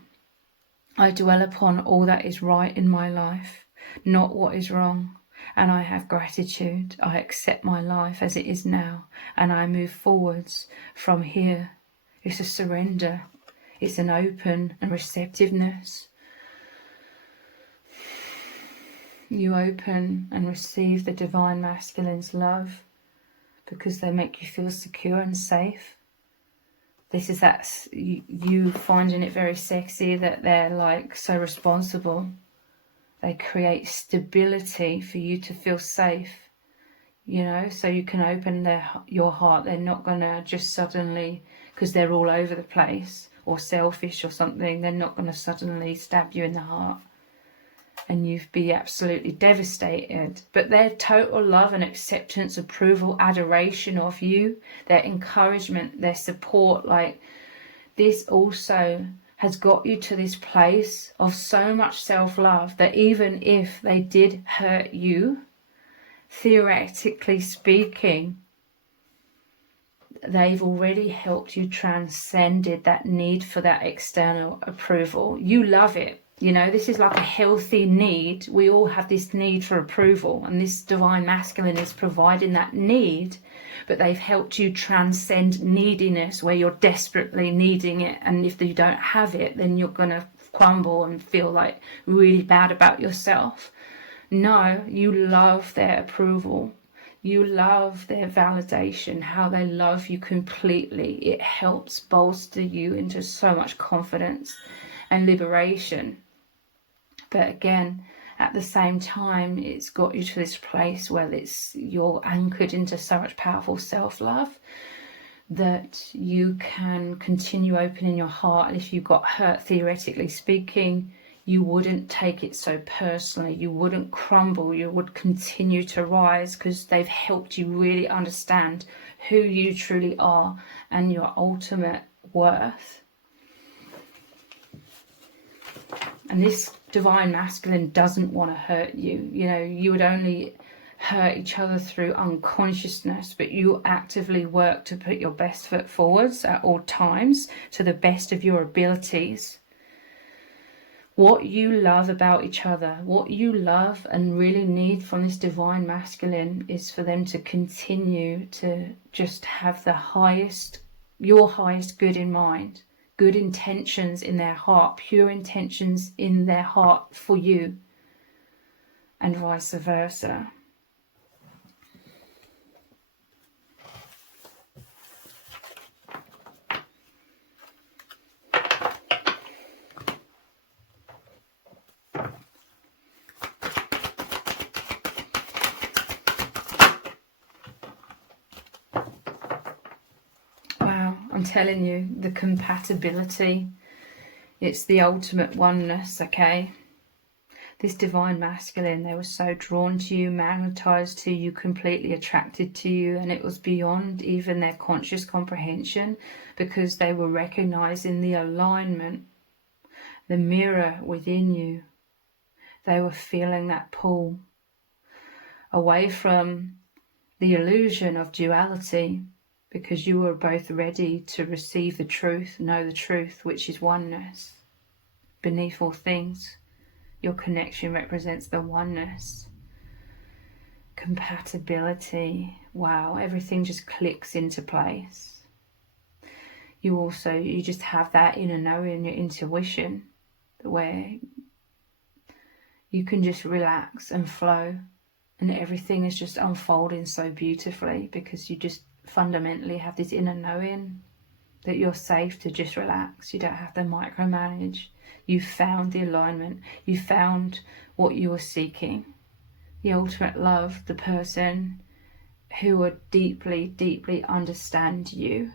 I dwell upon all that is right in my life, not what is wrong, and I have gratitude. I accept my life as it is now, and I move forwards from here. It's a surrender. It's an open and receptiveness. You open and receive the divine masculine's love because they make you feel secure and safe. This is that you finding it very sexy that they're like so responsible. They create stability for you to feel safe, you know, so you can open your heart. They're not going to just suddenly, because they're all over the place or selfish or something, they're not going to suddenly stab you in the heart and you'd be absolutely devastated. But their total love and acceptance, approval, adoration of you, their encouragement, their support, like this also has got you to this place of so much self-love that even if they did hurt you, theoretically speaking, they've already helped you transcended that need for that external approval. You love it. You know, this is like a healthy need. We all have this need for approval, and this divine masculine is providing that need, but they've helped you transcend neediness where you're desperately needing it, and if you don't have it, then you're going to crumble and feel like really bad about yourself. No, you love their approval. You love their validation, how they love you completely. It helps bolster you into so much confidence and liberation. But again, at the same time, it's got you to this place where you're anchored into so much powerful self-love that you can continue opening your heart. And if you got hurt, theoretically speaking, you wouldn't take it so personally. You wouldn't crumble. You would continue to rise, because they've helped you really understand who you truly are and your ultimate worth. And this divine masculine doesn't want to hurt you. You know, you would only hurt each other through unconsciousness, but you actively work to put your best foot forwards at all times to the best of your abilities. What you love about each other, what you love and really need from this divine masculine, is for them to continue to just have your highest good in mind, good intentions in their heart, pure intentions in their heart for you, and vice versa. I'm telling you, the compatibility, it's the ultimate oneness, okay? This divine masculine, they were so drawn to you, magnetized to you, completely attracted to you, and it was beyond even their conscious comprehension, because they were recognizing the alignment, the mirror within you. They were feeling that pull away from the illusion of duality, because you were both ready to receive the truth, know the truth, which is oneness. Beneath all things, your connection represents the oneness. Compatibility, wow, everything just clicks into place. You just have that inner knowing, your intuition, where you can just relax and flow, and everything is just unfolding so beautifully, because you just fundamentally have this inner knowing that you're safe to just relax. You don't have to micromanage. You found the alignment. You found what you were seeking. The ultimate love, the person who would deeply, deeply understand you.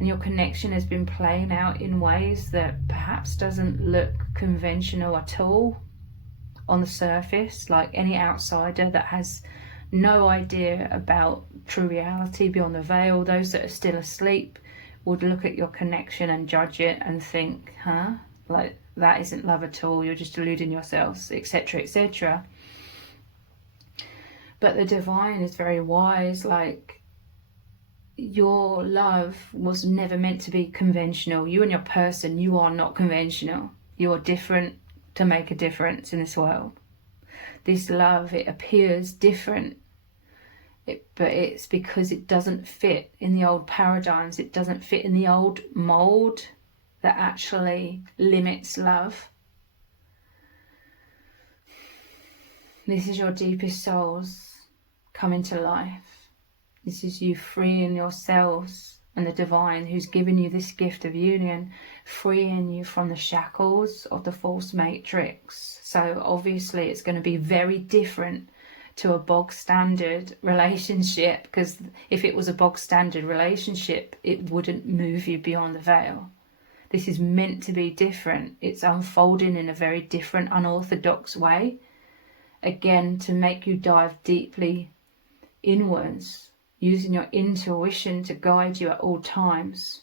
And your connection has been playing out in ways that perhaps doesn't look conventional at all on the surface, like any outsider that has no idea about true reality beyond the veil. Those that are still asleep would look at your connection and judge it and think, like, that isn't love at all, you're just deluding yourselves, etc., etc. But the divine is very wise. Like, your love was never meant to be conventional. You and your person, you are not conventional. You are different to make a difference in this world. This love, it appears different, but it's because it doesn't fit in the old paradigms. It doesn't fit in the old mold that actually limits love. This is your deepest souls coming to life. This is you freeing yourselves and the divine who's given you this gift of union, freeing you from the shackles of the false matrix. So obviously it's going to be very different to a bog standard relationship, because if it was a bog standard relationship, it wouldn't move you beyond the veil. This is meant to be different. It's unfolding in a very different, unorthodox way, again, to make you dive deeply inwards, using your intuition to guide you at all times.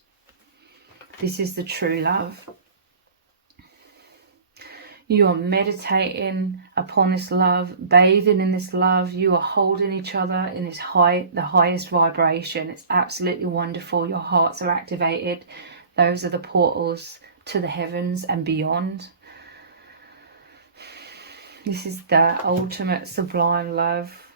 This is the true love. You are meditating upon this love, bathing in this love. You are holding each other in this the highest vibration. It's absolutely wonderful. Your hearts are activated. Those are the portals to the heavens and beyond. This is the ultimate sublime love.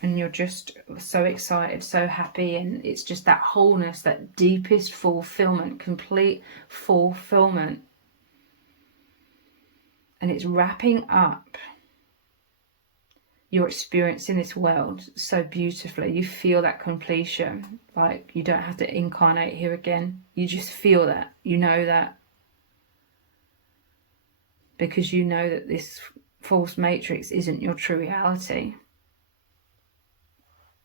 and you're just so excited, so happy, and it's just that wholeness, that deepest fulfillment, complete fulfillment. And it's wrapping up your experience in this world so beautifully. You feel that completion, like you don't have to incarnate here again. You just feel that, you know that, because you know that this false matrix isn't your true reality.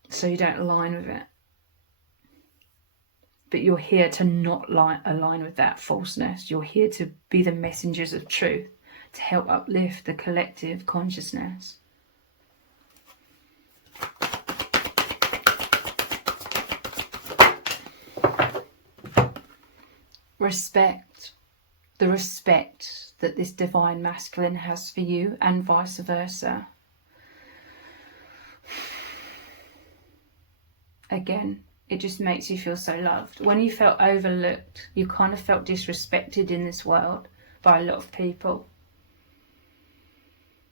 So you don't align with it. But you're here to not align with that falseness. You're here to be the messengers of truth, to help uplift the collective consciousness. Respect. The respect that this divine masculine has for you, and vice versa. Again, it just makes you feel so loved. When you felt overlooked, you kind of felt disrespected in this world by a lot of people.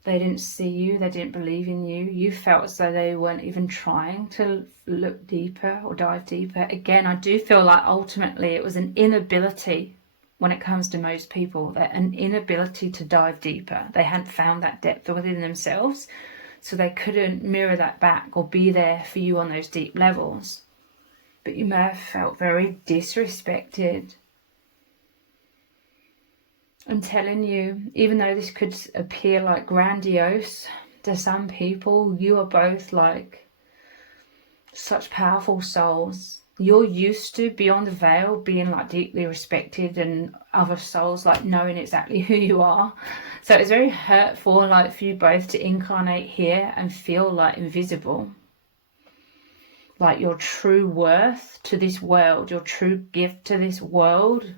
They didn't see you, they didn't believe in you. You felt as though they weren't even trying to look deeper or dive deeper. Again, I do feel like ultimately it was an inability when it comes to most people, that an inability to dive deeper. They hadn't found that depth within themselves, so they couldn't mirror that back or be there for you on those deep levels. But you may have felt very disrespected. I'm telling you, even though this could appear like grandiose to some people, you are both like such powerful souls. You're used to, beyond the veil, being like deeply respected, and other souls like knowing exactly who you are. So it's very hurtful, like, for you both to incarnate here and feel like invisible. Like your true worth to this world, your true gift to this world.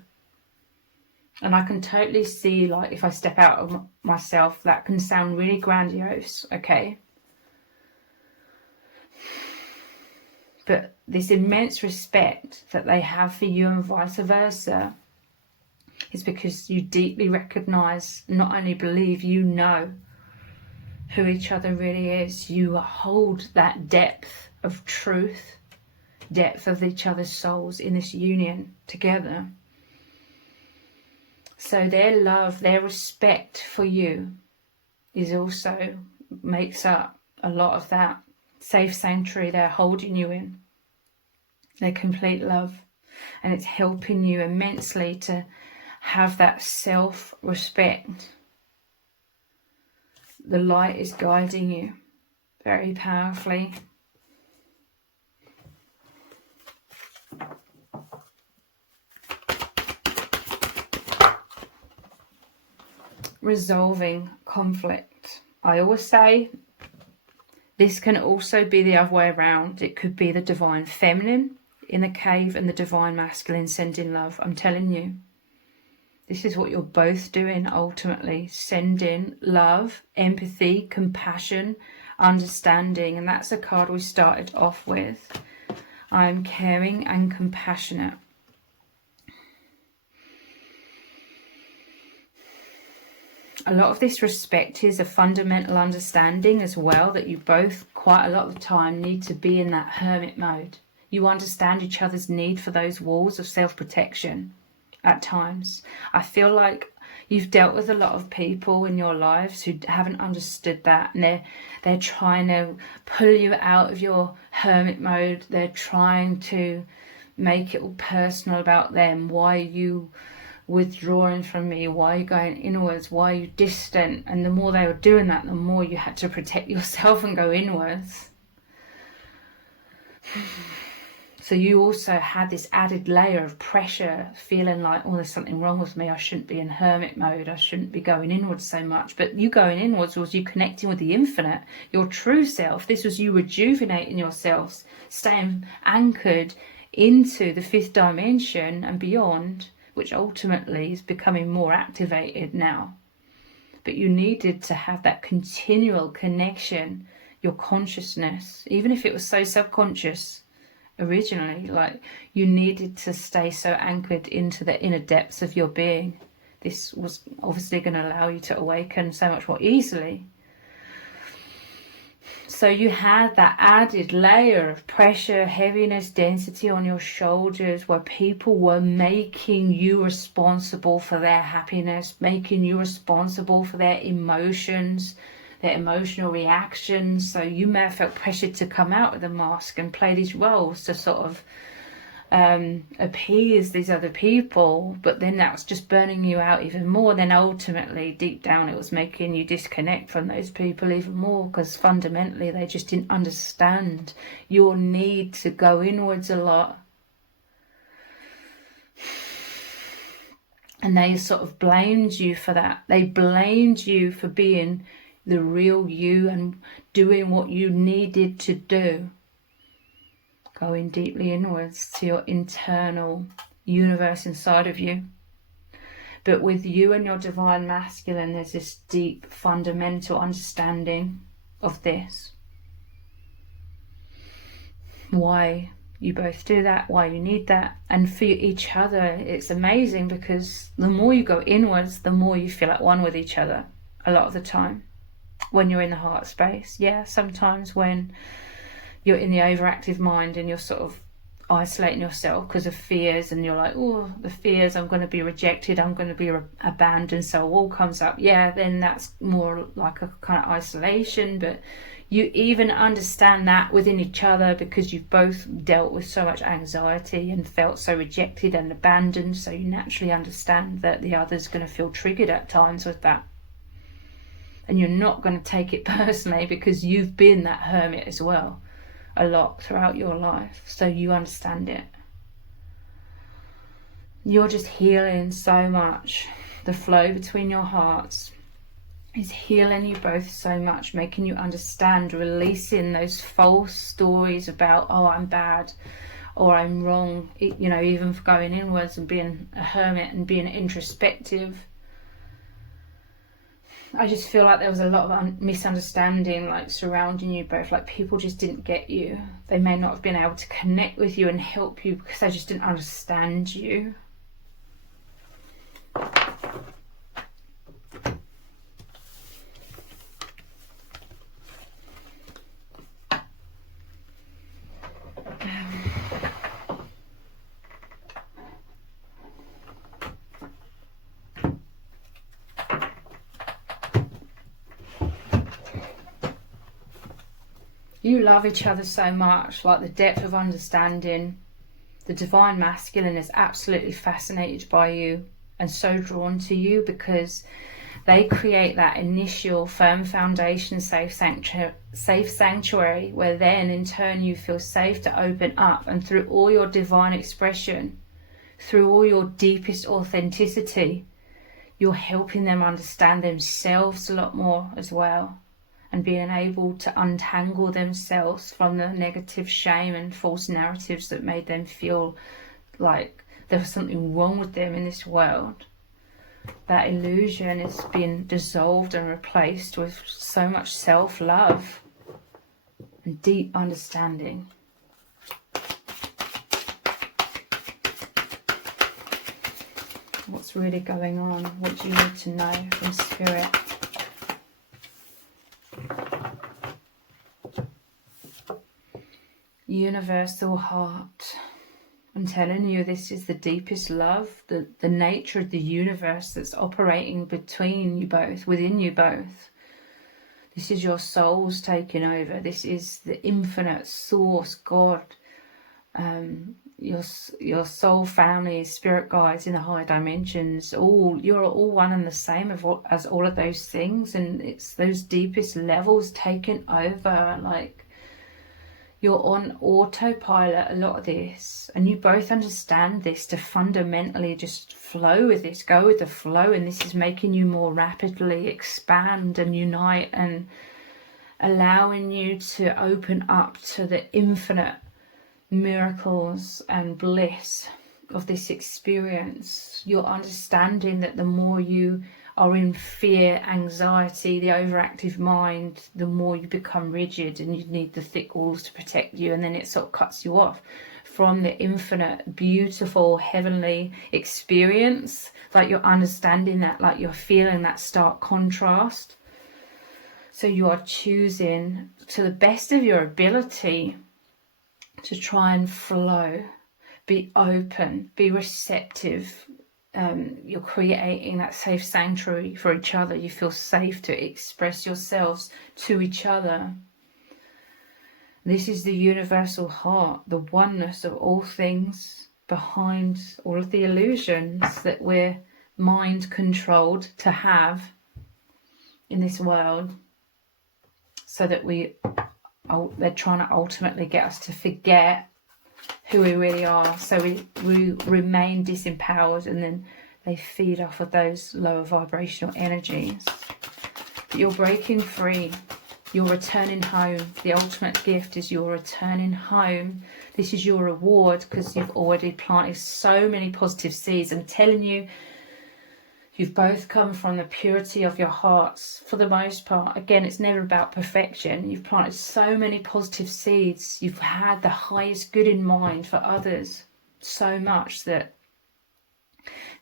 And I can totally see, like, if I step out of myself, that can sound really grandiose, okay? But this immense respect that they have for you and vice versa is because you deeply recognize, not only believe, you know who each other really is. You hold that depth of truth, depth of each other's souls in this union together. So their love, their respect for you is also makes up a lot of that safe sanctuary they're holding you in. Their complete love. And it's helping you immensely to have that self-respect. The light is guiding you very powerfully. Resolving conflict. I always say this can also be the other way around. It could be the divine feminine in the cave and the divine masculine sending love. I'm telling you, this is what you're both doing ultimately. Sending love, empathy, compassion, understanding. And that's a card we started off with. I'm caring and compassionate. A lot of this respect is a fundamental understanding as well, that you both quite a lot of the time need to be in that hermit mode. You understand each other's need for those walls of self-protection at times. I feel like you've dealt with a lot of people in your lives who haven't understood that, and they're trying to pull you out of your hermit mode. They're trying to make it all personal about them. Why are you withdrawing from me? Why are you going inwards? Why are you distant? And the more they were doing that, the more you had to protect yourself and go inwards. So you also had this added layer of pressure, feeling like, oh, there's something wrong with me. I shouldn't be in hermit mode. I shouldn't be going inwards so much. But you going inwards was you connecting with the infinite, your true self. This was you rejuvenating yourselves, staying anchored into the fifth dimension and beyond, which ultimately is becoming more activated now. But you needed to have that continual connection, your consciousness, even if it was so subconscious originally, like you needed to stay so anchored into the inner depths of your being. This was obviously going to allow you to awaken so much more easily. So you had that added layer of pressure, heaviness, density on your shoulders, where people were making you responsible for their happiness, making you responsible for their emotions, their emotional reactions. So you may have felt pressured to come out of the mask and play these roles to sort of appease these other people, but then that was just burning you out even more. Then ultimately deep down it was making you disconnect from those people even more, because fundamentally they just didn't understand your need to go inwards a lot, and they sort of blamed you for that. They blamed you for being the real you and doing what you needed to do, going deeply inwards to your internal universe inside of you. But with you and your divine masculine, there's this deep fundamental understanding of this. Why you both do that, why you need that. And for each other, it's amazing, because the more you go inwards, the more you feel at one with each other a lot of the time when you're in the heart space. Yeah, sometimes when you're in the overactive mind and you're sort of isolating yourself because of fears, and you're like, oh, the fears, I'm going to be rejected, I'm going to be abandoned, so a wall comes up. Yeah, then that's more like a kind of isolation. But you even understand that within each other, because you've both dealt with so much anxiety and felt so rejected and abandoned, so you naturally understand that the other's going to feel triggered at times with that. And you're not going to take it personally, because you've been that hermit as well a lot throughout your life, so you understand it. You're just healing so much. The flow between your hearts is healing you both so much, making you understand, releasing those false stories about, oh, I'm bad or I'm wrong, you know, even for going inwards and being a hermit and being introspective. I just feel like there was a lot of misunderstanding, like, surrounding you both. Like, people just didn't get you. They may not have been able to connect with you and help you because they just didn't understand you. You love each other so much, like the depth of understanding. The divine masculine is absolutely fascinated by you and so drawn to you, because they create that initial firm foundation, safe sanctuary, where then in turn you feel safe to open up, and through all your divine expression, through all your deepest authenticity, you're helping them understand themselves a lot more as well, and being able to untangle themselves from the negative shame and false narratives that made them feel like there was something wrong with them in this world. That illusion is being dissolved and replaced with so much self-love and deep understanding. What's really going on? What do you need to know from Spirit? Universal heart, I'm telling you, this is the deepest love, the nature of the universe that's operating between you both, within you both. This is your souls taking over. This is the infinite source, God, your soul family, spirit guides in the higher dimensions. You're all one and the same as all of those things, and it's those deepest levels taking over. Like, you're on autopilot a lot of this, and you both understand this, to fundamentally just flow with this, go with the flow, and this is making you more rapidly expand and unite, and allowing you to open up to the infinite miracles and bliss of this experience. You're understanding that the more you are in fear, anxiety, the overactive mind, the more you become rigid, and you need the thick walls to protect you, and then it sort of cuts you off from the infinite, beautiful, heavenly experience. Like, you're understanding that, like you're feeling that stark contrast. So you are choosing to the best of your ability to try and flow, be open, be receptive. You're creating that safe sanctuary for each other. You feel safe to express yourselves to each other. This is the universal heart, the oneness of all things behind all of the illusions that we're mind controlled to have in this world, so that they're trying to ultimately get us to forget who we really are, so we remain disempowered, and then they feed off of those lower vibrational energies. But you're breaking free. You're returning home. The ultimate gift is you're returning home. This is your reward, because you've already planted so many positive seeds. I'm telling you, you've both come from the purity of your hearts for the most part. Again, it's never about perfection. You've planted so many positive seeds. You've had the highest good in mind for others so much that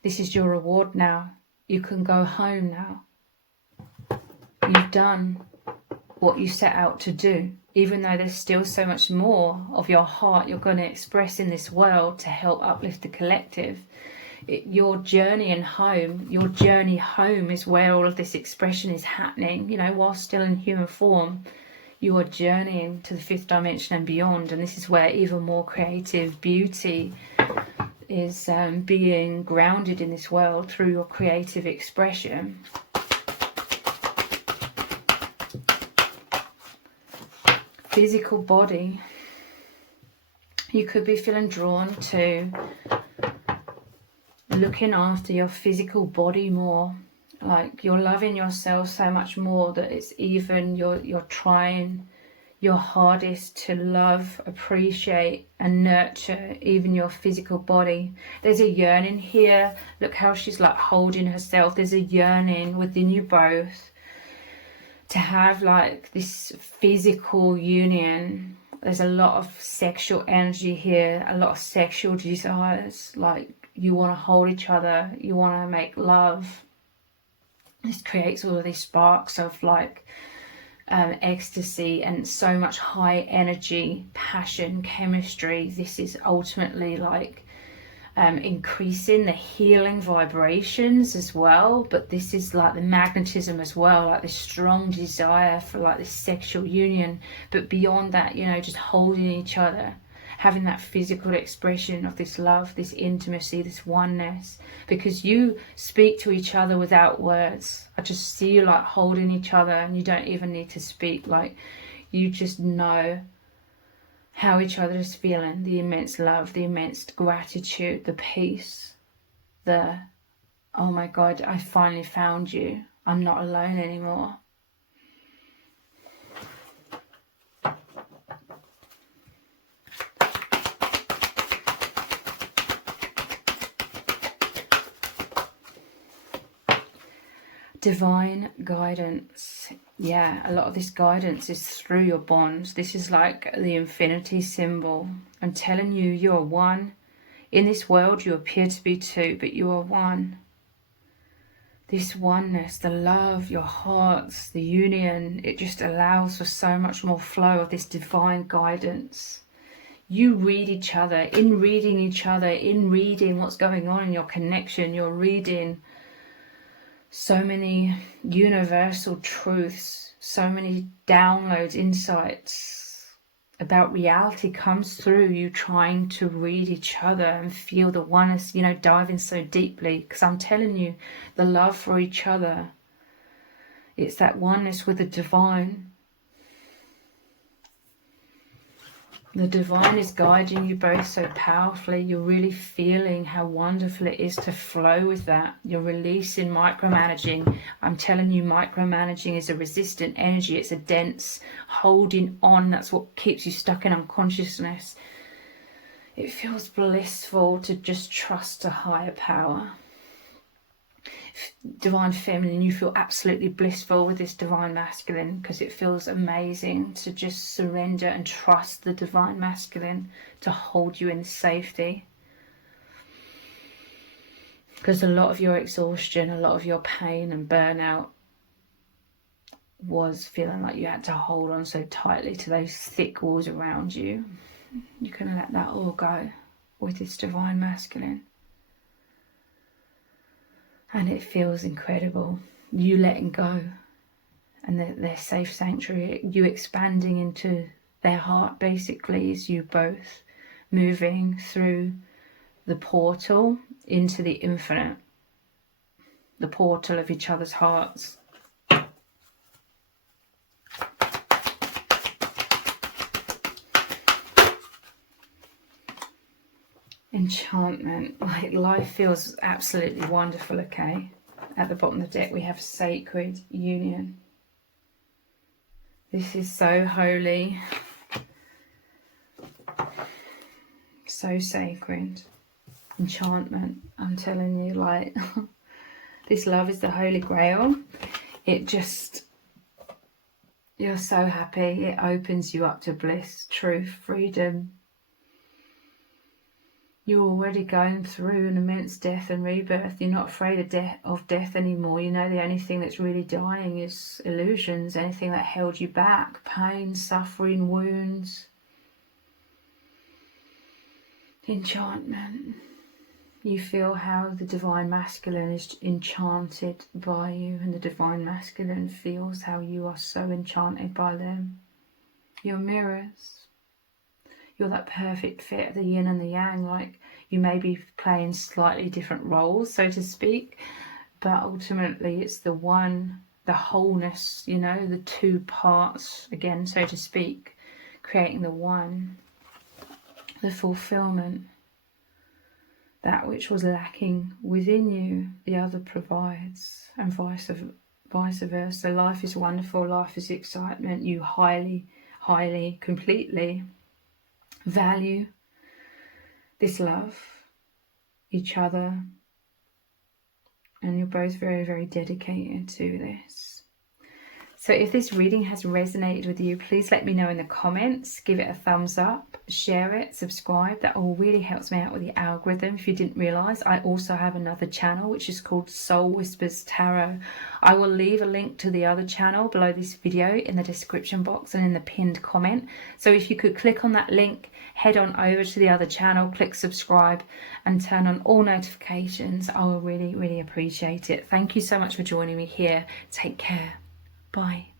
this is your reward now. You can go home now. You've done what you set out to do, even though there's still so much more of your heart you're going to express in this world to help uplift the collective. Your journey home is where all of this expression is happening. You know, while still in human form, you are journeying to the fifth dimension and beyond, and this is where even more creative beauty is being grounded in this world through your creative expression. Physical body. You could be feeling drawn to looking after your physical body more. Like you're loving yourself so much more that it's even you're trying your hardest to love, appreciate and nurture even your physical body. There's a yearning here. Look how she's like holding herself. There's a yearning within you both to have like this physical union. There's a lot of sexual energy here, a lot of sexual desires. Like you want to hold each other, you want to make love. This creates all of these sparks of like ecstasy and so much high energy, passion, chemistry. This is ultimately like increasing the healing vibrations as well, but this is like the magnetism as well, like this strong desire for like this sexual union. But beyond that, you know, just holding each other, having that physical expression of this love, this intimacy, this oneness, because you speak to each other without words. I just see you like holding each other and you don't even need to speak. Like you just know how each other is feeling, the immense love, the immense gratitude, the peace, the, oh my God, I finally found you. I'm not alone anymore. Divine guidance. Yeah, a lot of this guidance is through your bonds. This is like the infinity symbol. I'm telling you, you're one. In this world, you appear to be two, but you are one. This oneness, the love, your hearts, the union, it just allows for so much more flow of this divine guidance. You read each other. In reading each other, in reading what's going on in your connection, you're reading so many universal truths, so many downloads, insights about reality comes through you trying to read each other and feel the oneness, you know, diving so deeply. Because I'm telling you, the love for each other, it's that oneness with the divine. The divine is guiding you both so powerfully. You're really feeling how wonderful it is to flow with that. You're releasing micromanaging. I'm telling you, micromanaging is a resistant energy. It's a dense holding on. That's what keeps you stuck in unconsciousness. It feels blissful to just trust a higher power. Divine feminine, you feel absolutely blissful with this divine masculine, because it feels amazing to just surrender and trust the divine masculine to hold you in safety. Because a lot of your exhaustion, a lot of your pain and burnout was feeling like you had to hold on so tightly to those thick walls around you, you can let that all go with this divine masculine. And it feels incredible. You letting go, and their safe sanctuary, you expanding into their heart, basically, is you both moving through the portal into the infinite, the portal of each other's hearts. Enchantment, like life feels absolutely wonderful. Okay, at the bottom of the deck we have sacred union. This is so holy, so sacred. Enchantment, I'm telling you, like this love is the holy grail. It just, you're so happy. It opens you up to bliss, truth, freedom. You're already going through an immense death and rebirth. You're not afraid of death anymore. You know the only thing that's really dying is illusions, anything that held you back, pain, suffering, wounds. Enchantment. You feel how the divine masculine is enchanted by you, and the divine masculine feels how you are so enchanted by them. You're mirrors. You're that perfect fit, the yin and the yang. Like, you may be playing slightly different roles, so to speak, but ultimately it's the one, the wholeness, you know, the two parts, again, so to speak, creating the one, the fulfillment. That which was lacking within you, the other provides, and vice versa. Life is wonderful, life is excitement. You highly, completely value this love, each other, and you're both very, very dedicated to this. So if this reading has resonated with you, please let me know in the comments. Give it a thumbs up, share it, subscribe. That all really helps me out with the algorithm. If you didn't realise, I also have another channel which is called Soul Whispers Tarot. I will leave a link to the other channel below this video in the description box and in the pinned comment. So if you could click on that link, head on over to the other channel, click subscribe and turn on all notifications. I will really, really appreciate it. Thank you so much for joining me here. Take care. Bye.